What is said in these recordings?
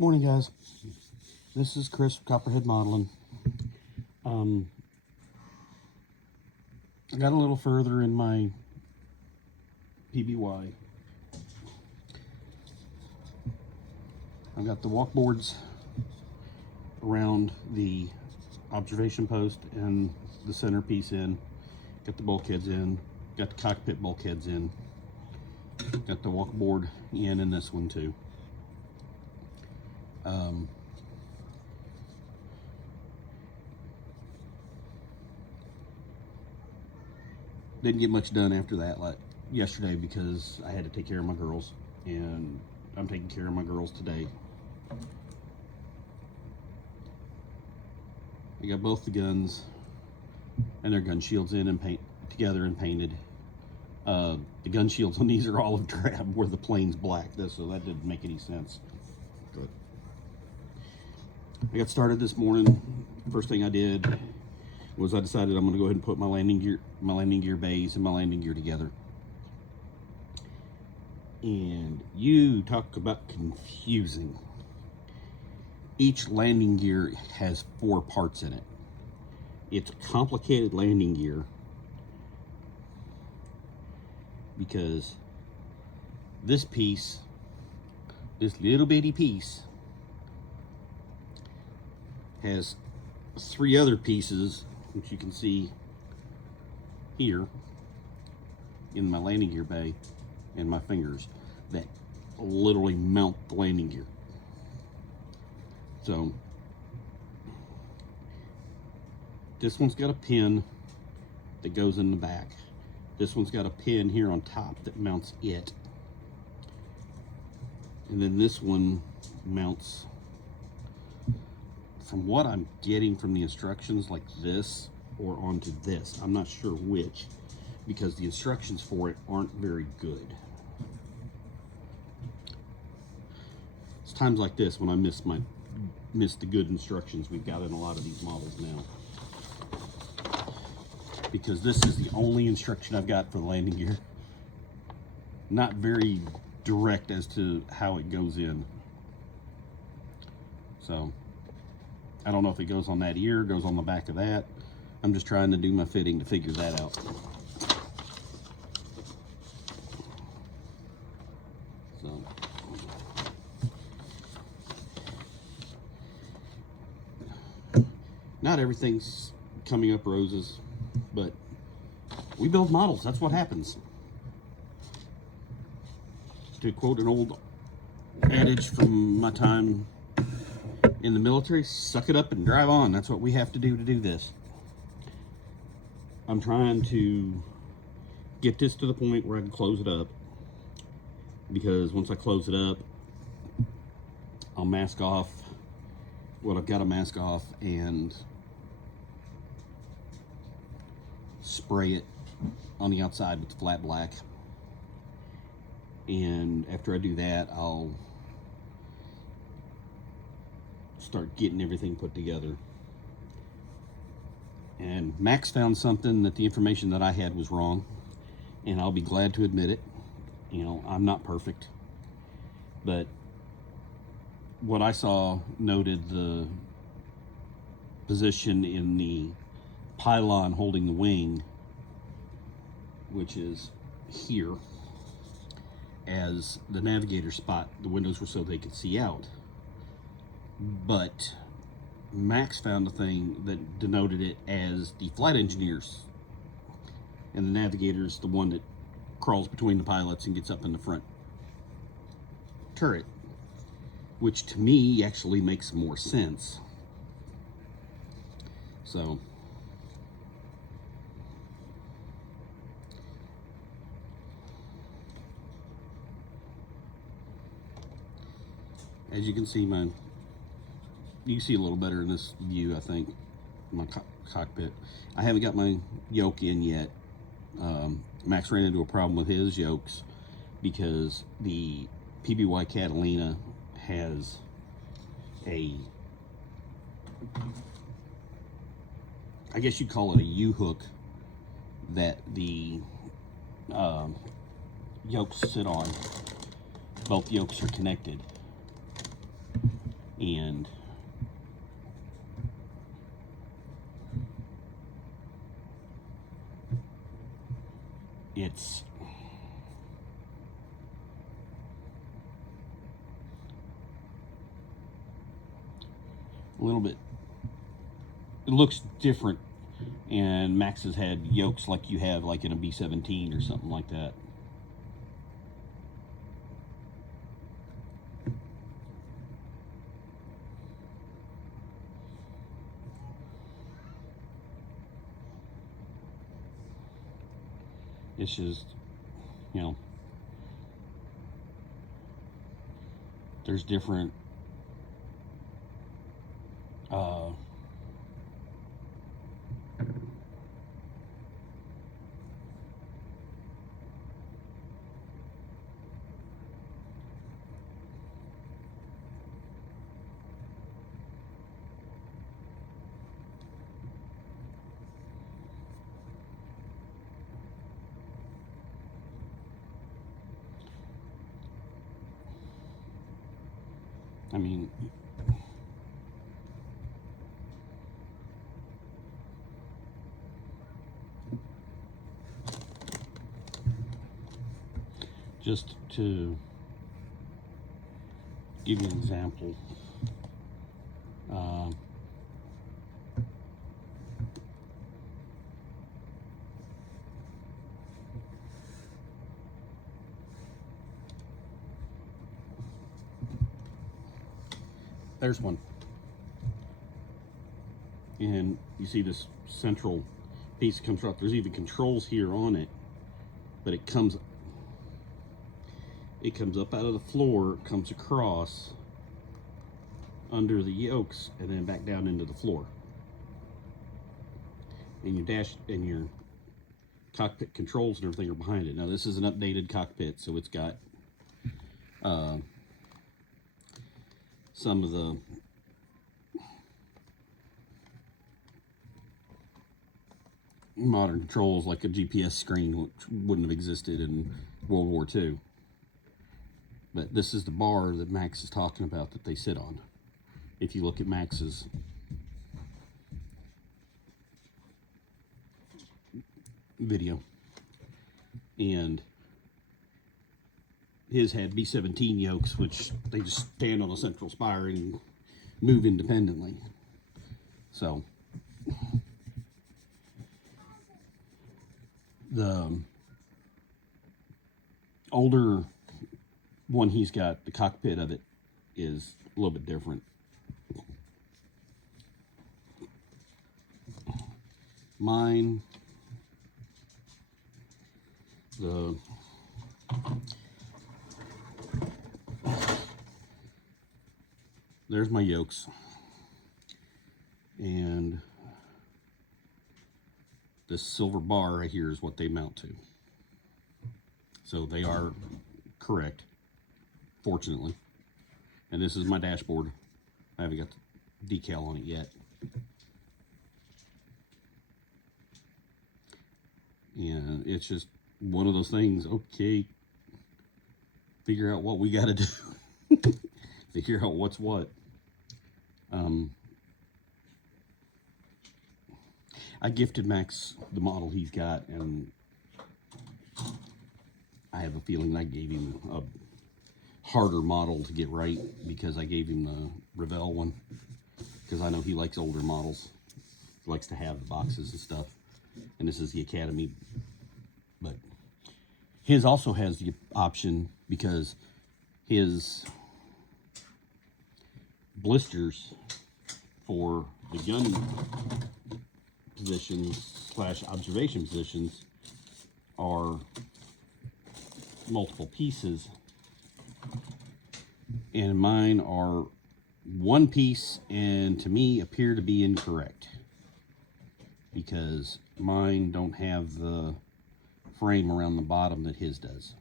Morning, guys. This is Chris from Copperhead Modeling. I got a little further in my PBY. I've got the walk boards around the observation post and the centerpiece in. Got the bulkheads in. Got the cockpit bulkheads in. Got the walk board in this one too. Didn't get much done after that like yesterday because I had to take care of my girls, and I'm taking care of my girls today. I got both the guns and their gun shields in and paint together and painted. The gun shields on these are olive drab where the plane's black, so that didn't make any sense. Good. I got started this morning. First thing I did was I decided I'm going to go ahead and put my landing gear bays and my landing gear together. And you talk about confusing. Each landing gear has 4 parts in it. It's a complicated landing gear because this piece, this little bitty piece, has 3 other pieces, which you can see here in my landing gear bay and my fingers, that literally mount the landing gear. So this one's got a pin that goes in the back. This one's got a pin here on top that mounts it. And then this one mounts, from what I'm getting from the instructions, like this or onto this. I'm not sure which, because the instructions for it aren't very good. It's times like this when I miss the good instructions we've got in a lot of these models now. Because this is the only instruction I've got for the landing gear. Not very direct as to how it goes in. So I don't know if it goes on that ear, goes on the back of that. I'm just trying to do my fitting to figure that out. So not everything's coming up roses, but we build models. That's what happens. To quote an old adage from my time in the military, suck it up and drive on. That's what we have to do this. I'm trying to get this to the point where I can close it up, because once I close it up, I'll mask off what I've got to mask off and spray it on the outside with flat black. And after I do that, I'll start getting everything put together. And Max found something that the information that I had was wrong, and I'll be glad to admit it. You know, I'm not perfect, but what I saw noted the position in the pylon holding the wing, which is here, as the navigator spot. The windows were so they could see out, but Max found a thing that denoted it as the flight engineers, and the navigator is the one that crawls between the pilots and gets up in the front turret, which to me actually makes more sense. So as you can see, you can see a little better in this view, I think, my cockpit. I haven't got my yoke in yet. Max ran into a problem with his yokes because the PBY Catalina has a, I guess you'd call it a U-hook that the yokes sit on. Both yokes are connected. And it's a little bit, it looks different, and Max has had yokes like you have like in a B17 or something like that. It's just, you know, there's different I mean, just to give you an example, there's one, and you see this central piece that comes up. There's even controls here on it, but it comes up out of the floor, comes across under the yokes, and then back down into the floor. And your dash and your cockpit controls and everything are behind it. Now this is an updated cockpit, so it's got some of the modern controls, like a GPS screen, which wouldn't have existed in World War II. But this is the bar that Max is talking about that they sit on. If you look at Max's video, and his had B17 yokes, which they just stand on a central spire and move independently. So the older one he's got, the cockpit of it is a little bit different. Mine, there's my yokes, and this silver bar right here is what they mount to. So they are correct, fortunately. And this is my dashboard. I haven't got the decal on it yet. And it's just one of those things, okay, figure out what we got to do. Figure out what's what. I gifted Max the model he's got, and I have a feeling I gave him a harder model to get right, because I gave him the Revell one, because I know he likes older models. He likes to have the boxes and stuff. And this is the Academy, but his also has the option, because his blisters for the gun positions / observation positions are multiple pieces, and mine are one piece, and to me appear to be incorrect, because mine don't have the frame around the bottom that his does.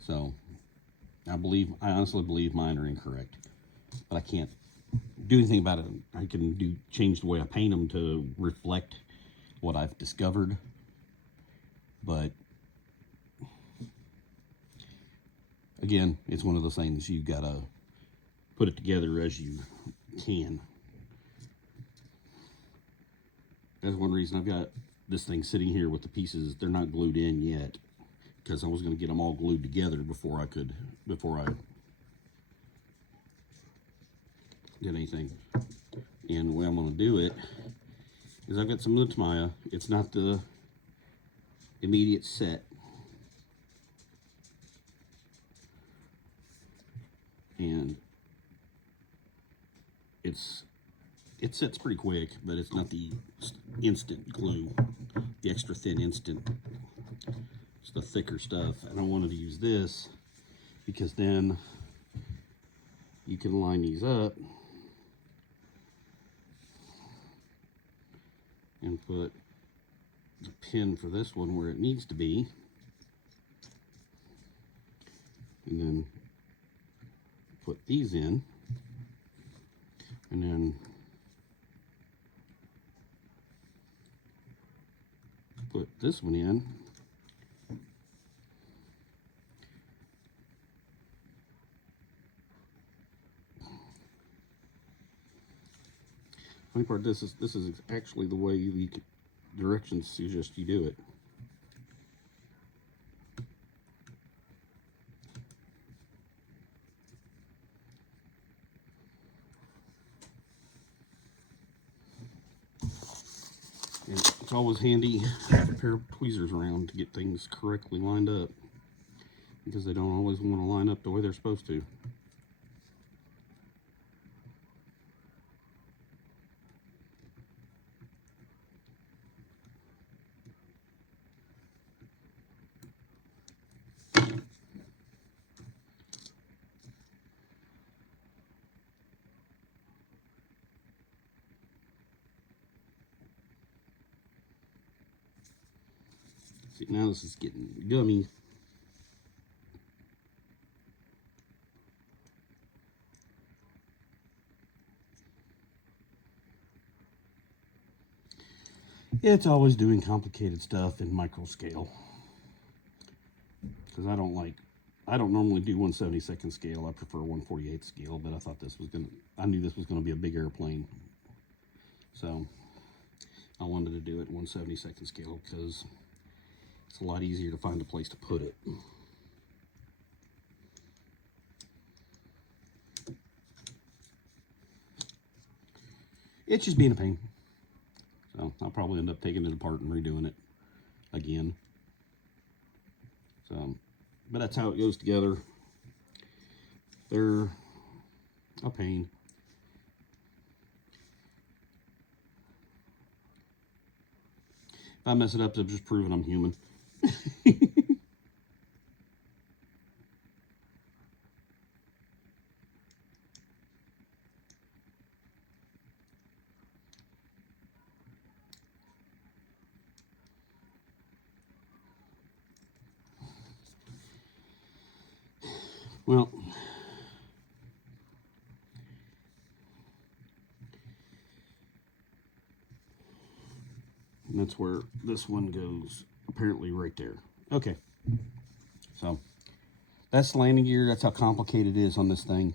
So I honestly believe mine are incorrect, but I can't do anything about it. I can change the way I paint them to reflect what I've discovered, but again, it's one of those things you gotta put it together as you can. That's one reason I've got this thing sitting here with the pieces. They're not glued in yet, because I was going to get them all glued together before I did anything. And the way I'm going to do it is I've got some of the Tamiya. It's not the immediate set. And it sets pretty quick, but it's not the instant glue, the extra thin instant. It's the thicker stuff. And I wanted to use this because then you can line these up and put the pin for this one where it needs to be, and then put these in, and then put this one in, funny part, this is actually the way the directions suggest you do it. And it's always handy to have a pair of tweezers around to get things correctly lined up, because they don't always want to line up the way they're supposed to. See, now this is getting gummy. It's always doing complicated stuff in micro scale, because I don't normally do 1/72 scale. I prefer 1/48 scale, but I thought I knew this was gonna be a big airplane, so I wanted to do it 1/72 scale because it's a lot easier to find a place to put it. It's just being a pain. So I'll probably end up taking it apart and redoing it again. So, but that's how it goes together. They're a pain. If I mess it up, I'm just proving I'm human. Well, and that's where this one goes, apparently right there. Okay, so that's the landing gear. That's how complicated it is on this thing.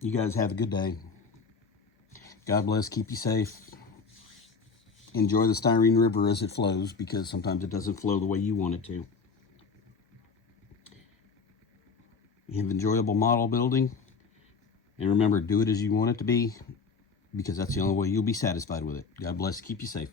You guys have a good day. God bless, keep you safe. Enjoy the styrene river as it flows, because sometimes it doesn't flow the way you want it to. You have enjoyable model building, and remember, do it as you want it to be, because that's the only way you'll be satisfied with it. God bless, keep you safe.